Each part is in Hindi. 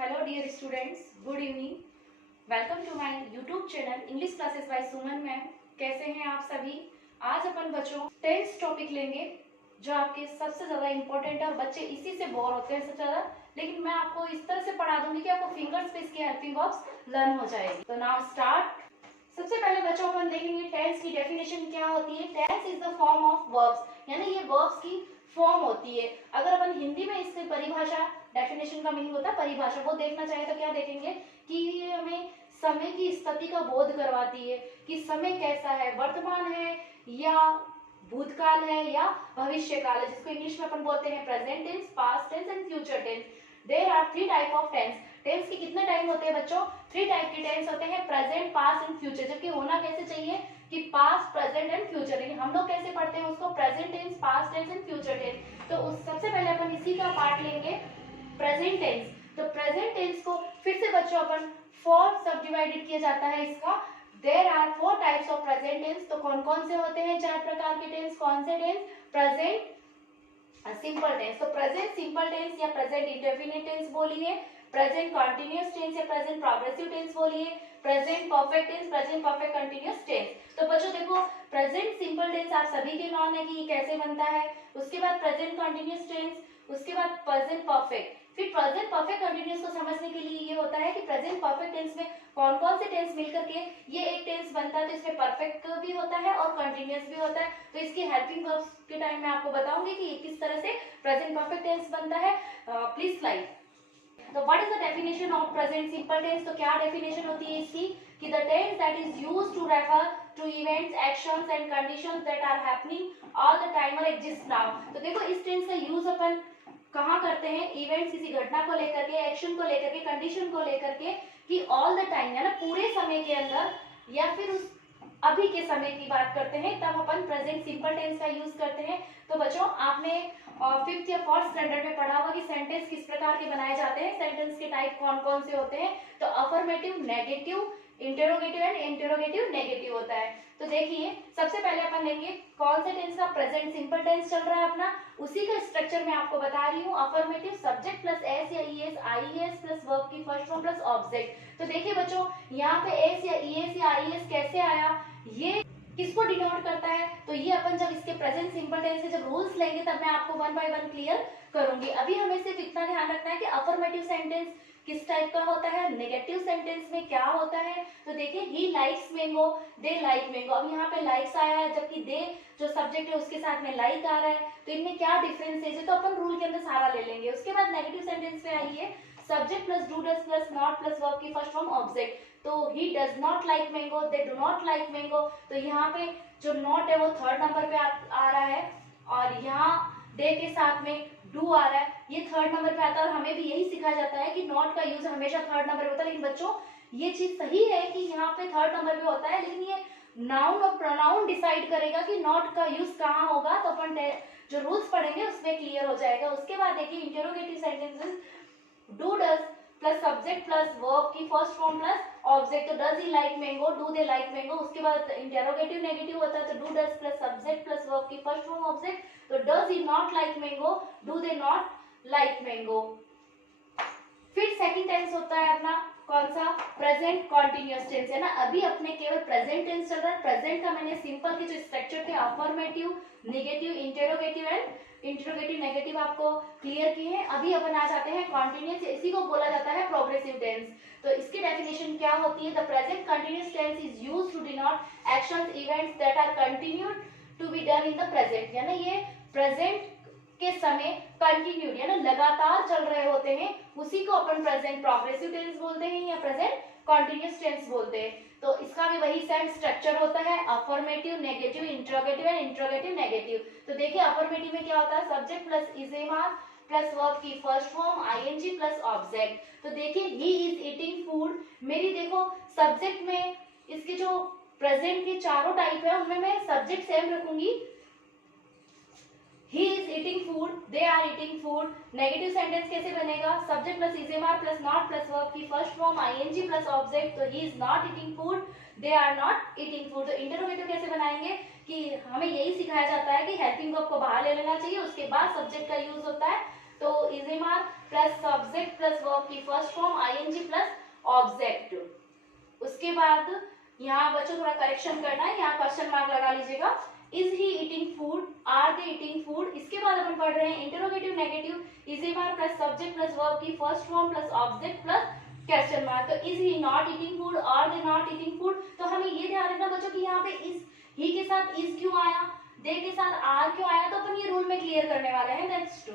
Hello dear students, good evening. Welcome to my YouTube channel English classes by Suman ma'am. कैसे हैं आप सभी? आज अपन बच्चों टेंस टॉपिक लेंगे जो आपके सबसे ज्यादा इम्पोर्टेंट है और बच्चे इसी से बोर होते हैं सबसे ज्यादा, लेकिन मैं आपको इस तरह से पढ़ा दूंगी कि आपको फिंगर्स पे इसकी हेल्पिंग वर्ब्स लर्न हो जाएगी। तो नाउ स्टार्ट। सबसे पहले बच्चों अपन देखेंगे टेंस की डेफिनेशन क्या होती है। Tense is the form of verbs, यानी ये वर्ब्स की फॉर्म होती है। अगर अपन हिंदी में इसकी परिभाषा, डेफिनेशन का मीनिंग होता है परिभाषा, वो देखना चाहे तो क्या देखेंगे कि ये हमें समय की स्थिति का बोध करवाती है कि समय कैसा है, वर्तमान है या भूतकाल है या भविष्य काल है, जिसको इंग्लिश में अपन बोलते हैं present tense, past tense and future tense. There are three type of tense. Tense के कितने टाइप होते हैं बच्चों? थ्री टाइप के टेंस होते हैं, प्रेजेंट, पास्ट एंड फ्यूचर। जबकि होना कैसे चाहिए कि पास्ट, प्रेजेंट एंड फ्यूचर, लेकिन हम लोग कैसे पढ़ते हैं उसको? Present tense, past tense and future tense. तो उस सबसे पहले अपन इसी का पार्ट लेंगे, प्रेजेंट टेंस। तो प्रेजेंट टेंस को फिर से बच्चों अपन फोर सब डिवाइडेड किया जाता है इसका। There are four types of present tense. तो कौन कौन से होते हैं चार प्रकार के टेंस? कौन से टेंस? प्रेजेंट सिंपल टेंस, तो प्रेजेंट सिंपल टेंस या प्रेजेंट इंडेफिनिट टेंस बोलिए, प्रेजेंट कंटीन्यूअस टेंस या प्रेजेंट प्रोग्रेसिव टेंस बोलिए, present perfect tense, present perfect continuous tense. तो बच्चों देखो, प्रेजेंट सिंपल टेंस आप सभी के नॉन है कि ये कैसे बनता है। उसके बाद प्रेजेंट कंटीन्यूअस टेंस, उसके बाद प्रेजेंट परफेक्ट। फिर प्रेजेंट परफेक्ट कंटीन्यूअस को समझने के लिए ये होता है कि प्रेजेंट परफेक्ट टेंस में कौन कौन से टेंस मिलकर के ये एक टेंस बनता है। तो इसमें परफेक्ट भी होता है और कंटीन्यूअस भी होता है। तो इसकी हेल्पिंग वर्ब्स के टाइम में आपको बताऊंगी कि किस तरह से प्रेजेंट परफेक्ट टेंस बनता है। Please slide. तो what is the definition of present simple tense? तो क्या डेफिनेशन होती है इसकी कि the tense that is used to refer to events, actions and conditions that are happening all the time और एग्जिस्ट नाउ। तो देखो इस टेंस का यूज अपन कहाँ करते हैं? इवेंट्स, किसी घटना को लेकर के, एक्शन को लेकर के, कंडीशन को लेकर के, कि ऑल द टाइम यानी पूरे समय के अंदर या फिर उस अभी के समय की बात करते हैं, तब अपन प्रेजेंट सिंपल टेंस का यूज करते हैं। तो बच्चों आपने फिफ्थ या फोर्थ स्टैंडर्ड में पढ़ा होगा कि सेंटेंस किस प्रकार के बनाए जाते हैं, सेंटेंस के टाइप कौन कौन से होते हैं। तो affirmative, negative, interrogative and interrogative negative होता है। तो देखिए सबसे पहले अपन लेंगे कौन से टेंस का? प्रेजेंट सिंपल टेंस चल रहा है अपना, उसी का स्ट्रक्चर मैं आपको बता रही हूँ। अफर्मेटिव, सब्जेक्ट प्लस एस या ईएस, आईएस प्लस वर्ब की फर्स्ट फॉर्म प्लस ऑब्जेक्ट। तो देखिए बच्चों यहाँ पे एस या ईएस या आईएस कैसे आया, ये किसको डिनोट करता है? तो ये अपन जब इसके प्रेजेंट सिंपल टेंस के जब रूल्स लेंगे तब मैं आपको वन बाय वन क्लियर करूंगी। अभी हमें सिर्फ इतना ध्यान रखना है कि अफर्मेटिव सेंटेंस किस टाइप का होता है, नेगेटिव सेंटेंस में क्या होता है। तो देखिए he likes mango, they like mango. अब यहाँ पे लाइक्स आया है जबकि दे जो सब्जेक्ट है उसके साथ में लाइक आ रहा है, तो इनमें क्या डिफरेंस है? तो अपन रूल के अंदर सारा ले लेंगे। उसके बाद नेगेटिव सेंटेंस में आइए, subject plus do does plus not plus verb की फर्स्ट फॉर्म ऑब्जेक्ट। तो he does not like mango, they do not like mango. तो यहाँ पे जो नॉट है वो थर्ड नंबर पे आ रहा है और यहाँ दे के साथ में डू आ रहा है, ये थर्ड नंबर पे आता है। और हमें भी यही सिखाया जाता है कि नॉट का यूज हमेशा थर्ड नंबर पे होता है। लेकिन बच्चों ये चीज सही है कि यहाँ पे थर्ड नंबर पे होता है, लेकिन ये नाउन और प्रोनाउन डिसाइड करेगा कि नॉट का यूज कहाँ होगा। तो अपन जो रूल्स पढ़ेंगे उसमें क्लियर हो जाएगा। उसके बाद देखिए interrogative sentences, do does plus subject plus verb की फर्स्ट फॉर्म प्लस ऑब्जेक्ट। तो does he like mango, do they like mango. उसके बाद इंटरोगेटिव नेगेटिव होता है, तो do does plus subject plus verb की फर्स्ट फॉर्म ऑब्जेक्ट। तो does he not like mango, do they not like mango. फिर सेकंड टेंस होता है अपना कौन सा? प्रेजेंट कॉन्टिन्यूअस टेंस है ना। अभी अपने केवल प्रेजेंट टेंस चल रहा है। प्रेजेंट का मैंने सिंपल के जो स्ट्रक्चर थे affirmative, negative, interrogative and interrogative negative आपको क्लियर किए हैं। अभी अपन आ जाते हैं कॉन्टिन्यूअस, इसी को बोला जाता है प्रोग्रेसिव टेंस। तो इसकी डेफिनेशन क्या होती है? The present continuous tense is used to denote actions, events that are continued to be done in the present. यानी ये प्रेजेंट के समय कंटिन्यूड यानी लगातार चल रहे होते हैं, उसी को अपन प्रेजेंट प्रोग्रेसिव टेंस बोलते हैं या प्रेजेंट कॉन्टिन्यूअस टेंस बोलते हैं। तो इसका भी वही सेम स्ट्रक्चर होता है, affirmative, negative, interrogative and interrogative negative. तो देखिए अफर्मेटिव में क्या होता है? Subject plus is am are plus verb की first form ING plus object. तो देखिए ही इज ईटिंग फूड, मेरी देखो सब्जेक्ट में इसके जो प्रेजेंट के चारों टाइप है उनमें मैं सब्जेक्ट सेम रखूंगी, he is eating food, they are eating food। Negative sentence कैसे बनेगा? Subject plus is am are plus not plus verb की first form ING plus object. तो he is not eating food, they are not eating food। तो इंटरोगेटिव कैसे बनाएंगे कि हमें यही सिखाया जाता है कि हेल्पिंग वर्ब को बाहर ले लेना चाहिए, उसके बाद सब्जेक्ट का यूज होता है तो इज ए मार्क प्लस सब्जेक्ट प्लस वर्ब की first form ING plus object. उसके बाद यहाँ बच्चों थोड़ा करेक्शन करना है, यहाँ क्वेश्चन मार्क लगा लीजिएगा। Is he eating food, are they eating food. इसके बाद अपन पढ़ रहे हैं इंटरोगेटिव नेगेटिव, इज ए मार्क प्लस सब्जेक्ट प्लस वर्ब की first form plus object plus question mark. तो is he not eating food, are they not eating food. तो हमें ये ध्यान रखना बच्चों कि यहाँ पे इज ही के साथ इज क्यों आया, दे के साथ आर क्यों आया, तो अपन ये रूल में क्लियर करने वाले हैं। नेक्स्ट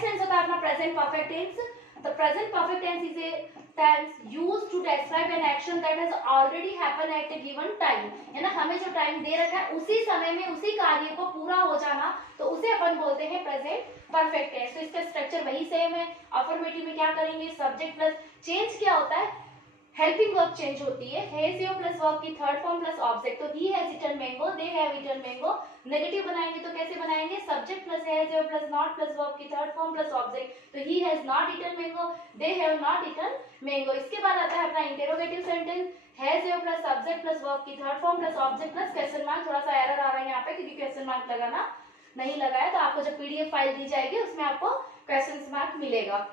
टेंस होता है अपना present perfect tense. The present perfect tense is a tense used to describe an action that has already happened at a given time। है ना, हमें जो टाइम दे रखा है उसी समय में उसी कार्य को पूरा हो जाना, तो उसे अपन बोलते हैं प्रेजेंट परफेक्ट टेंस। तो इसका स्ट्रक्चर वही सेम है। अफर्मेटिव में क्या करेंगे, सब्जेक्ट प्लस चेंज क्या होता है, हेल्पिंग वर्ब चेंज होती है, हैज योर प्लस वर्ब की थर्ड फॉर्म प्लस ऑब्जेक्ट। तो he has eaten mango, they have eaten mango. Negative बनाएंगे तो कैसे बनाएंगे, subject plus has have plus not plus verb की थर्ड फॉर्म प्लस ऑब्जेक्ट। तो he has not eaten mango, they have not eaten mango. इसके बाद आता है अपना interrogative sentence, has have plus subject plus verb की third form plus object plus question mark. थोड़ा सा एरर आ रहा है यहाँ पे क्योंकि क्वेश्चन मार्क लगाना नहीं लगा है, तो आपको जो पीडीएफ फाइल दी जाएगी उसमें आपको क्वेश्चन मार्क मिलेगा।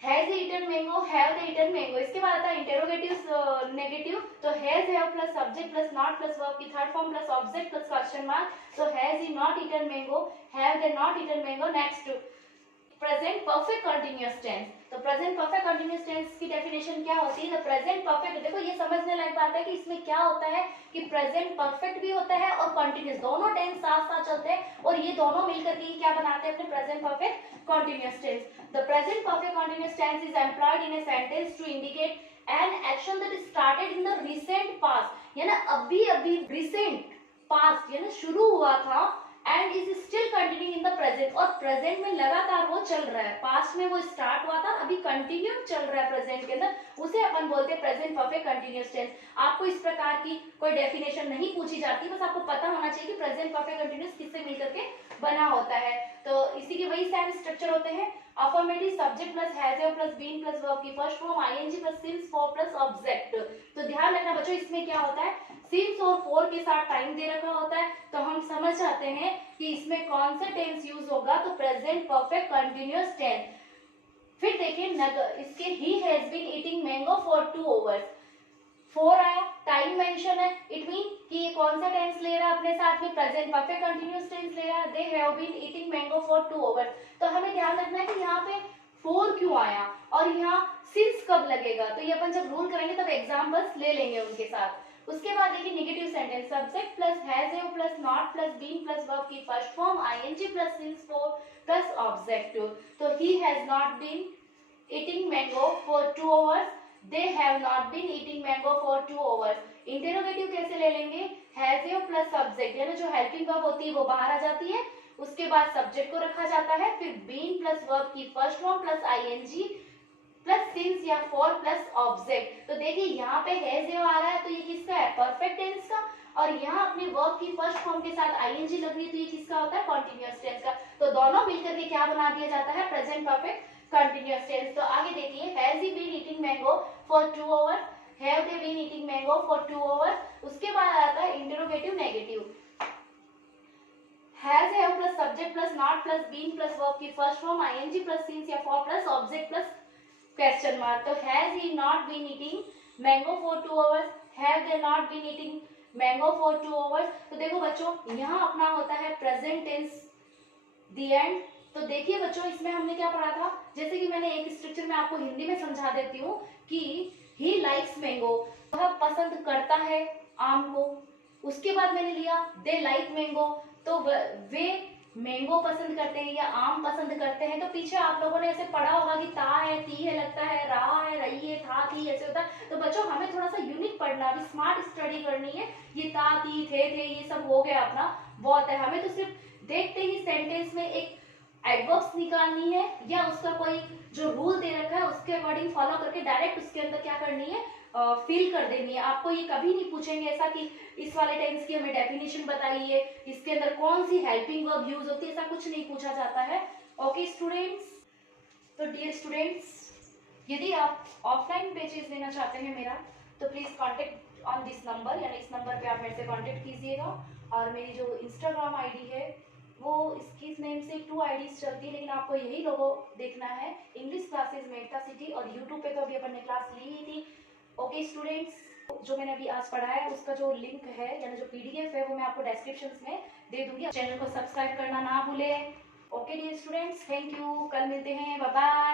Has eaten mango, have they eaten mango. इसके बाद आता है इंटरोगेटिव नेगेटिव, तो has have plus subject plus not plus verb की third form plus object plus question mark. तो has he not eaten mango, have they not eaten mango. Next present perfect continuous tense. तो प्रेजेंट परफेक्ट कंटीन्यूअस टेंस की डेफिनेशन क्या होती है, तो प्रेजेंट परफेक्ट, देखो ये समझने लायक बात है कि इसमें क्या होता है कि प्रेजेंट परफेक्ट भी होता है और कंटीन्यूअस, दोनों टेंस साथ साथ चलते हैं और ये दोनों मिलकर के क्या बनाते हैं अपने present perfect continuous tense. The present perfect continuous tense is employed in a sentence to indicate an action that started in the recent past. यानी अभी अभी रिसेंट पास्ट यानी शुरू हुआ था, and is still continuing in the present, और प्रेजेंट में लगातार वो चल रहा है। पास्ट में वो स्टार्ट हुआ था, अभी कंटिन्यू चल रहा है प्रेजेंट के अंदर, उसे अपन बोलते हैं प्रेजेंट परफेक्ट कंटिन्यूअस टेंस। आपको इस प्रकार की कोई डेफिनेशन नहीं पूछी जाती, बस आपको पता होना चाहिए कि प्रेजेंट परफेक्ट कंटिन्यूअस किससे मिलकर के बना होता है। तो इसी के वही सेम स्ट्रक्चर होते हैं, affirmative subject plus has have plus been plus verb की first form ING plus since for plus object. तो ध्यान रखना बच्चों, इसमें क्या होता है, सिंस और फॉर के साथ टाइम दे रखा होता है, तो हम समझ जाते हैं कि इसमें कौन सा टेंस यूज होगा, तो प्रेजेंट परफेक्ट कंटीन्यूअस टेंस। फिर देखिए इसके ही has been eating mango for 2 hours, 4 आया, टाइम मेंशन है, इट मीन कि ये कौन सा टेंस ले रहा है अपने साथ में, प्रेजेंट परफेक्ट कंटीन्यूअस टेंस ले रहा है। They have been eating mango for 2 hours. तो हमें ध्यान रखना है कि यहाँ पे 4 क्यों आया और यहाँ सिंस कब लगेगा, तो ये अपन जब रूल करेंगे तब एग्जांपल्स ले लेंगे उनके साथ। उसके बाद देखिए negative sentence, subject plus has have plus not plus been plus verb की first form ING plus since for plus object. तो he has not been eating mango for 2 hours, they have not been eating mango for 2 hours। Interrogative कैसे ले लेंगे, हैज हैव प्लस सब्जेक्ट, यानी जो हेल्पिंग वर्ब होती है वो बाहर आ जाती है, उसके बाद सब्जेक्ट को रखा जाता है, फिर बीन प्लस वर्ब की first form plus ING plus since या फॉर प्लस ऑब्जेक्ट। तो देखिए यहाँ पे हैज हैव आ रहा है, तो ये किसका है, परफेक्ट टेंस का, और यहाँ अपने वर्ब की फर्स्ट फॉर्म के साथ आईएनजी लग रही है, तो ये किसका होता है, कॉन्टिन्यूअस टेंस का। तो दोनों मिलकर के क्या बना दिया जाता है, प्रेजेंट परफेक्ट कंटीन्यूअस टेंस। तो आगे देखिए, has he been eating mango for 2 hours, have they been eating mango for 2 hours. उसके बाद आता है interrogative negative, has have plus subject plus not plus been plus verb की first form ING plus since या for plus object plus question mark. तो has he not been eating mango for 2 hours, have they not been eating mango for 2 hours. तो देखो बच्चों, यहाँ अपना होता है प्रेजेंट टेंस द एंड। तो देखिए बच्चों, इसमें हमने क्या पढ़ा था, जैसे कि मैंने एक स्ट्रक्चर में आपको हिंदी में समझा देती हूँ कि ही लाइक्स मैंगो, वह पसंद करता है आम को। उसके बाद मैंने लिया दे लाइक मैंगो, तो वे मैंगो पसंद करते हैं या आम पसंद करते हैं। तो पीछे आप लोगों ने ऐसे पढ़ा होगा कि ता है, ती है, लगता है, रहा है, रही है, था, थी, ऐसे होता है। तो बच्चों हमें थोड़ा सा यूनिक पढ़ना, अभी स्मार्ट स्टडी करनी है। ये ता, ती, थे, ये सब हो गया अपना, बहुत है। हमें तो सिर्फ देखते ही सेंटेंस में एक एडवर्ब्स निकालनी है या उसका कोई जो रूल दे रखा है उसके अकॉर्डिंग फॉलो करके डायरेक्ट उसके अंदर क्या करनी है, फील कर देनी है। आपको ये कभी नहीं पूछेंगे ऐसा कि इस वाले टेंस की हमें डेफिनेशन बताइए, इसके अंदर कौन सी हेल्पिंग वर्ब यूज होती है, ऐसा कुछ नहीं पूछा जाता है। ओके स्टूडेंट्स, तो डियर स्टूडेंट्स, यदि आप ऑफलाइन पेजेस लेना चाहते हैं मेरा, तो please contact on this number, यानी इस नंबर पे आप मेरे से कॉन्टेक्ट कीजिएगा। और मेरी जो इंस्टाग्राम आईडी है वो इसकी नेम से 2 आईडीज चलती है, लेकिन आपको यही लोगो देखना है, इंग्लिश क्लासेस मेडता सिटी। और यूट्यूब पे तो अभी अपन ने क्लास ली ही थी। ओके स्टूडेंट्स, जो मैंने अभी आज पढ़ा है उसका जो लिंक है यानी जो पीडीएफ है वो मैं आपको डिस्क्रिप्शन में दे दूंगी। चैनल को सब्सक्राइब करना ना भूलें। Okay dear students, thank you, कल मिलते हैं, बाय बाय।